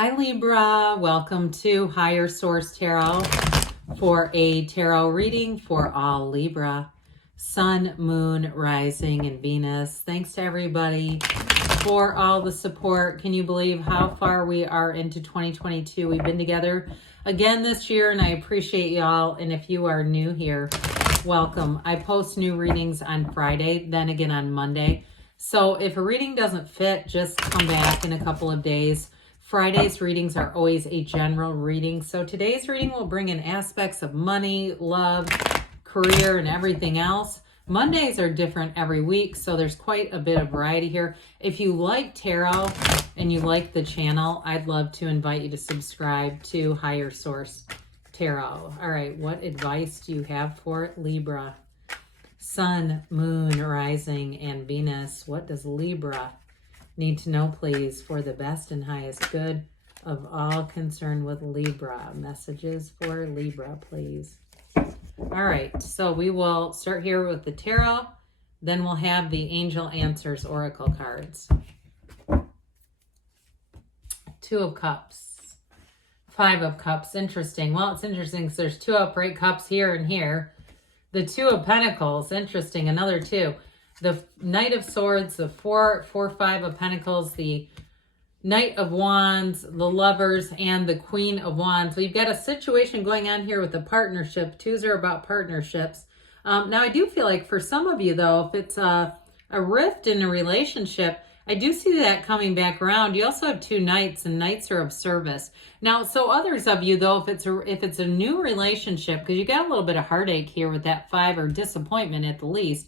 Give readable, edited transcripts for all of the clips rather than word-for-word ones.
Hi Libra, welcome to Higher Source Tarot for a tarot reading for all Libra, Sun, Moon, Rising, and Venus. Thanks to everybody for all the support. Can you believe how far we are into 2022? We've been together again this year and I appreciate y'all. And if you are new here, welcome. I post new readings on Friday, then again on Monday. So if a reading doesn't fit, just come back in a couple of days. Friday's readings are always a general reading. So today's reading will bring in aspects of money, love, career, and everything else. Mondays are different every week, so there's quite a bit of variety here. If you like tarot and you like the channel, I'd love to invite you to subscribe to Higher Source Tarot. All right, what advice do you have for Libra? Sun, Moon, Rising, and Venus. What does Libra need to know, please, for the best and highest good of all concerned with Libra? Messages for Libra, please. All right, so we will start here with the tarot. Then we'll have the Angel Answers Oracle cards. Two of Cups. Five of Cups. Interesting. Well, it's interesting because there's two upright cups here and here. The Two of Pentacles. Interesting. Another two. The Knight of Swords, the four, five of Pentacles, the Knight of Wands, the Lovers, and the Queen of Wands. So you've got a situation going on here with a partnership. Twos are about partnerships. Now, I do feel like for some of you, though, if it's a rift in a relationship, I do see that coming back around. You also have two Knights, and Knights are of service. Now, so others of you, though, if it's a new relationship, because you got a little bit of heartache here with that five, or disappointment at the least,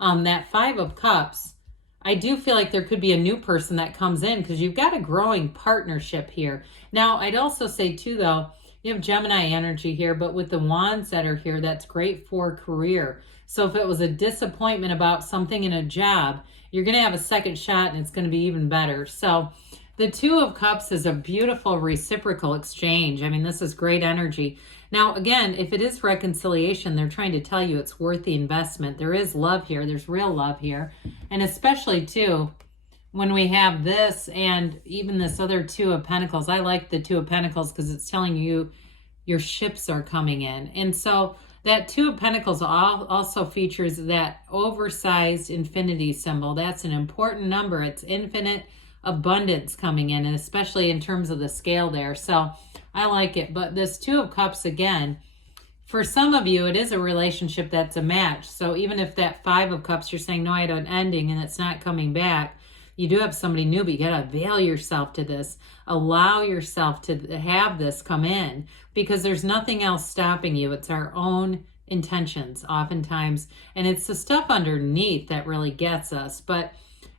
that Five of Cups, I do feel like there could be a new person that comes in because you've got a growing partnership here. Now, I'd also say too, though, you have Gemini energy here, but with the wands that are here, that's great for career. So if it was a disappointment about something in a job, you're going to have a second shot and it's going to be even better. So the Two of Cups is a beautiful reciprocal exchange. I mean, this is great energy. Now, again, if it is reconciliation, they're trying to tell you it's worth the investment. There is love here. There's real love here. And especially, too, when we have this and even this other Two of Pentacles. I like the Two of Pentacles because it's telling you your ships are coming in. And so that Two of Pentacles also features that oversized infinity symbol. That's an important number. It's infinite abundance coming in, and especially in terms of the scale there. So I like it. But this Two of Cups, again, for some of you, it is a relationship that's a match. So even if that Five of Cups, you're saying, no, I had an ending and it's not coming back, you do have somebody new, but you got to avail yourself to this. Allow yourself to have this come in because there's nothing else stopping you. It's our own intentions oftentimes. And it's the stuff underneath that really gets us. But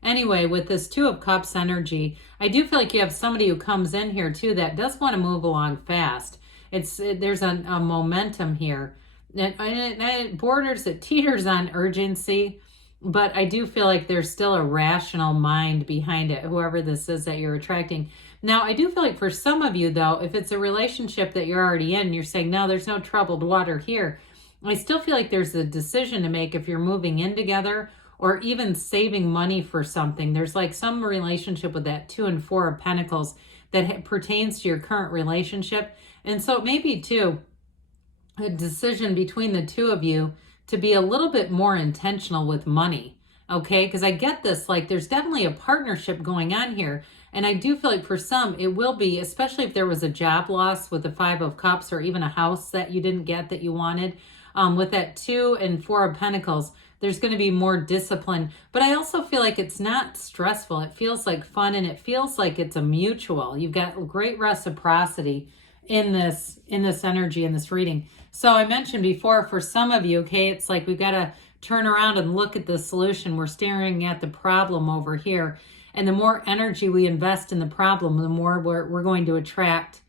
anyway, with this Two of Cups energy, I do feel like you have somebody who comes in here too that does want to move along fast. There's a momentum here. And it borders, it teeters on urgency, but I do feel like there's still a rational mind behind it, whoever this is that you're attracting. Now, I do feel like for some of you, though, if it's a relationship that you're already in, you're saying, no, there's no troubled water here. I still feel like there's a decision to make if you're moving in together or even saving money for something. There's like some relationship with that Two and Four of Pentacles that pertains to your current relationship. And so it may be too a decision between the two of you to be a little bit more intentional with money. Okay, because I get this, like there's definitely a partnership going on here. And I do feel like for some, it will be, especially if there was a job loss with the Five of Cups or even a house that you didn't get that you wanted. With that Two and Four of Pentacles, there's going to be more discipline. But I also feel like it's not stressful. It feels like fun and it feels like it's a mutual. You've got great reciprocity in this energy, in this reading. So I mentioned before, for some of you, okay, it's like we've got to turn around and look at the solution. We're staring at the problem over here. And the more energy we invest in the problem, the more we're going to attract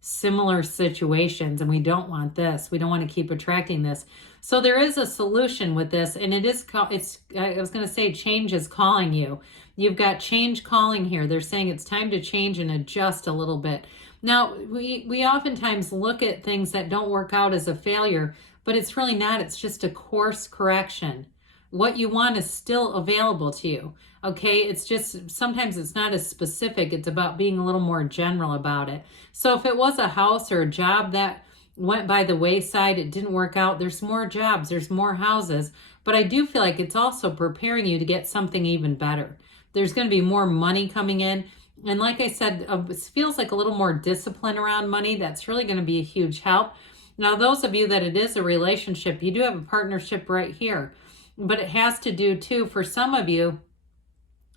similar situations, and we don't want this. We don't want to keep attracting this. So there is a solution with this, and I was going to say change is calling you. You've got change calling here. They're saying it's time to change and adjust a little bit. Now, we oftentimes look at things that don't work out as a failure, but it's really not. It's just a course correction. what you want is still available to you. Okay, it's just sometimes it's not as specific. It's about being a little more general about it. So if it was a house or a job that went by the wayside, it didn't work out, there's more jobs, there's more houses. But I do feel like it's also preparing you to get something even better. There's going to be more money coming in. And like I said, it feels like a little more discipline around money. That's really going to be a huge help. Now, those of you that it is a relationship, you do have a partnership right here. But it has to do, too, for some of you,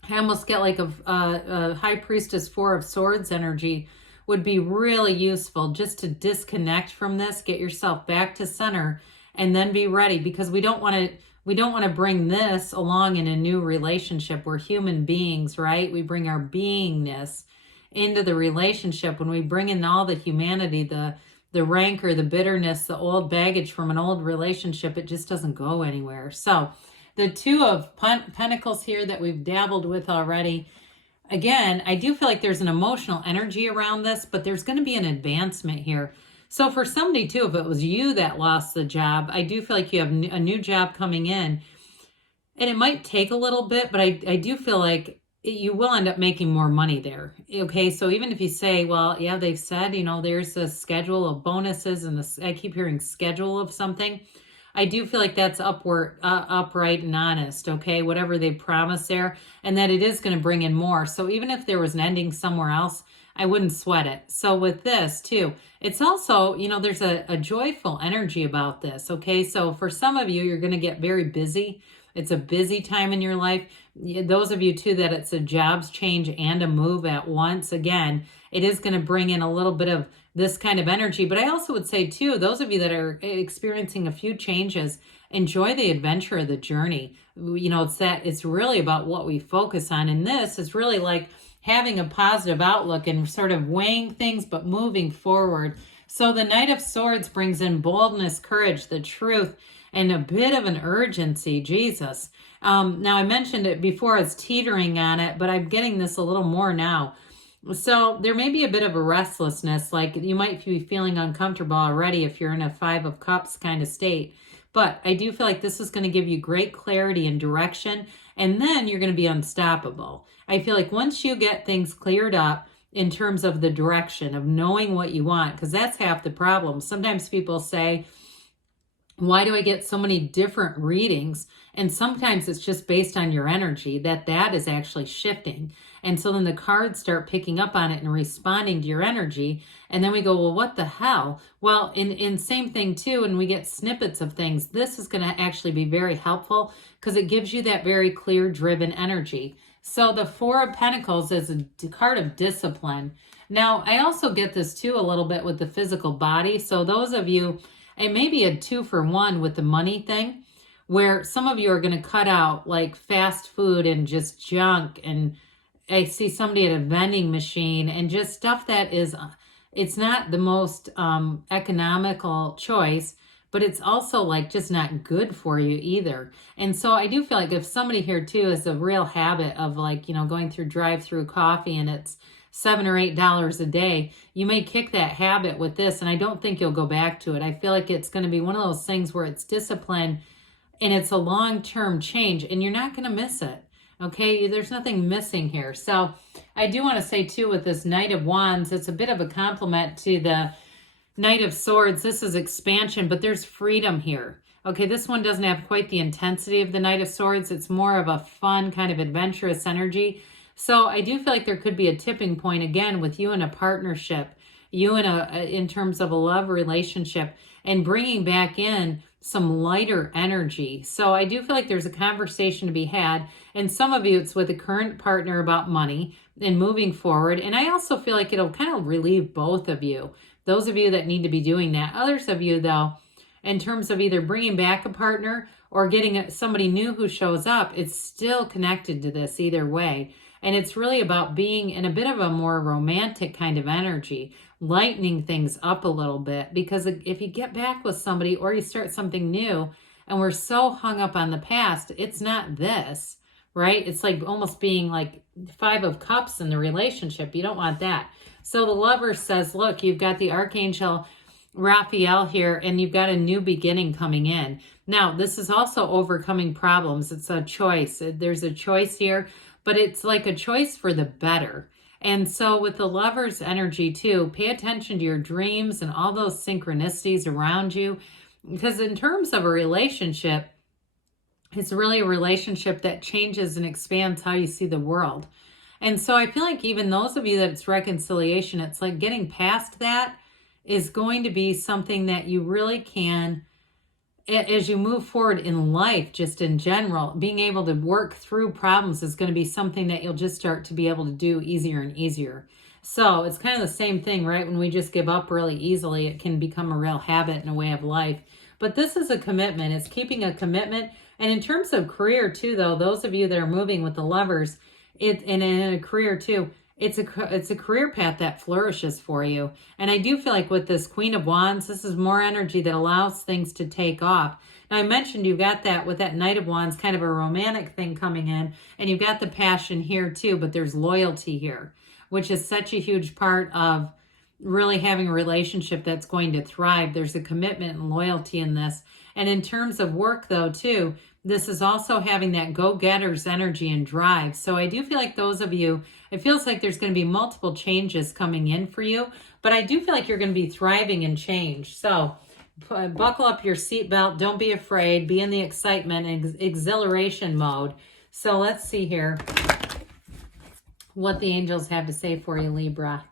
I almost get like a High Priestess 4 of Swords energy would be really useful just to disconnect from this, get yourself back to center, and then be ready, because we don't want to bring this along in a new relationship. We're human beings, right? We bring our beingness into the relationship. When we bring in all the humanity, the rancor, the bitterness, the old baggage from an old relationship, it just doesn't go anywhere. So the Two of Pentacles here that we've dabbled with already, again, I do feel like there's an emotional energy around this, but there's going to be an advancement here. So for somebody too, if it was you that lost the job, I do feel like you have a new job coming in, and it might take a little bit, but I do feel like you will end up making more money there. Okay, so even if you say, well, yeah, they've said, there's a schedule of bonuses, and I keep hearing schedule of something. I do feel like that's upright and honest, okay, whatever they promise there, and that it is going to bring in more. So even if there was an ending somewhere else, I wouldn't sweat it. So with this too, it's also, there's a joyful energy about this, okay? So for some of you, you're going to get very busy. It's a busy time in your life. Those of you too that it's a jobs change and a move at once, again, it is going to bring in a little bit of this kind of energy. But I also would say too, those of you that are experiencing a few changes, enjoy the adventure of the journey. It's really about what we focus on. And this is really like having a positive outlook and sort of weighing things, but moving forward. So the Knight of Swords brings in boldness, courage, the truth, and a bit of an urgency. Jesus. Now, I mentioned it before, I was teetering on it, but I'm getting this a little more now. So there may be a bit of a restlessness, like you might be feeling uncomfortable already if you're in a Five of Cups kind of state. But I do feel like this is going to give you great clarity and direction, and then you're going to be unstoppable. I feel like once you get things cleared up in terms of the direction of knowing what you want, because that's half the problem. Sometimes people say, why do I get so many different readings? And sometimes it's just based on your energy that is actually shifting. And so then the cards start picking up on it and responding to your energy. And then we go, well, what the hell? Well, in same thing too, when we get snippets of things, this is going to actually be very helpful because it gives you that very clear, driven energy. So the Four of Pentacles is a card of discipline. Now, I also get this too a little bit with the physical body. So those of you, it may be a 2-for-1 with the money thing, where some of you are going to cut out like fast food and just junk. And I see somebody at a vending machine and just stuff that is, it's not the most economical choice, but it's also like just not good for you either. And so I do feel like if somebody here too is a real habit of like, going through drive-through coffee and it's $7 or $8 a day, you may kick that habit with this, and I don't think you'll go back to it. I feel like it's going to be one of those things where it's discipline and it's a long-term change, and you're not going to miss it. Okay, there's nothing missing here. So I do want to say too, with this Knight of Wands, it's a bit of a compliment to the Knight of Swords. This is expansion, but there's freedom here. Okay, this one doesn't have quite the intensity of the Knight of Swords. It's more of a fun kind of adventurous energy. So I do feel like there could be a tipping point again with you in a partnership, you in terms of a love relationship, and bringing back in some lighter energy. So I do feel like there's a conversation to be had. And some of you, it's with a current partner about money and moving forward. And I also feel like it'll kind of relieve both of you. Those of you that need to be doing that. Others of you, though, in terms of either bringing back a partner or getting somebody new who shows up, it's still connected to this either way. And it's really about being in a bit of a more romantic kind of energy, lightening things up a little bit. Because if you get back with somebody or you start something new and we're so hung up on the past, it's not this, right? It's like almost being like Five of Cups in the relationship. You don't want that. So the Lover says, look, you've got the Archangel Raphael here, and you've got a new beginning coming in. Now, this is also overcoming problems. It's a choice. There's a choice here, but it's like a choice for the better. And so with the Lover's energy too, pay attention to your dreams and all those synchronicities around you. Because in terms of a relationship, it's really a relationship that changes and expands how you see the world. And so I feel like even those of you that it's reconciliation, it's like getting past that is going to be something that you really can, as you move forward in life, just in general, being able to work through problems is going to be something that you'll just start to be able to do easier and easier. So it's kind of the same thing, right? When we just give up really easily, it can become a real habit and a way of life. But this is a commitment. It's keeping a commitment. And in terms of career too, though, those of you that are moving with the Lovers, and in a career too, it's a career path that flourishes for you. And I do feel like with this Queen of Wands, this is more energy that allows things to take off. Now, I mentioned you got that with that Knight of Wands, kind of a romantic thing coming in, and you've got the passion here too, but there's loyalty here, which is such a huge part of really having a relationship that's going to thrive. There's a commitment and loyalty in this. And in terms of work though too, this is also having that go-getter's energy and drive. So I do feel like those of you, it feels like there's going to be multiple changes coming in for you, but I do feel like you're going to be thriving in change. So buckle up your seatbelt. Don't be afraid. Be in the excitement and exhilaration mode. So let's see here what the angels have to say for you, Libra.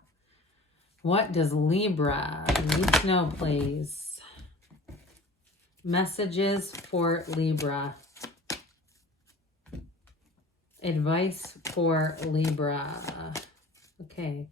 What does Libra need to know, please? Messages for Libra. Advice for Libra. Okay.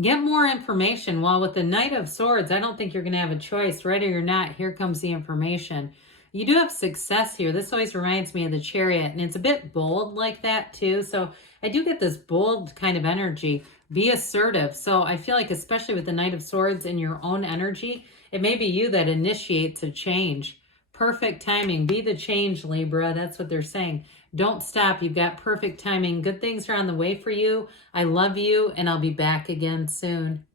Get more information. Well, with the Knight of Swords, I don't think you're going to have a choice. Ready or not, here comes the information. You do have success here. This always reminds me of the Chariot, and it's a bit bold like that too. So I do get this bold kind of energy. Be assertive. So I feel like especially with the Knight of Swords and your own energy, it may be you that initiates a change. Perfect timing. Be the change, Libra. That's what they're saying. Don't stop. You've got perfect timing. Good things are on the way for you. I love you, and I'll be back again soon.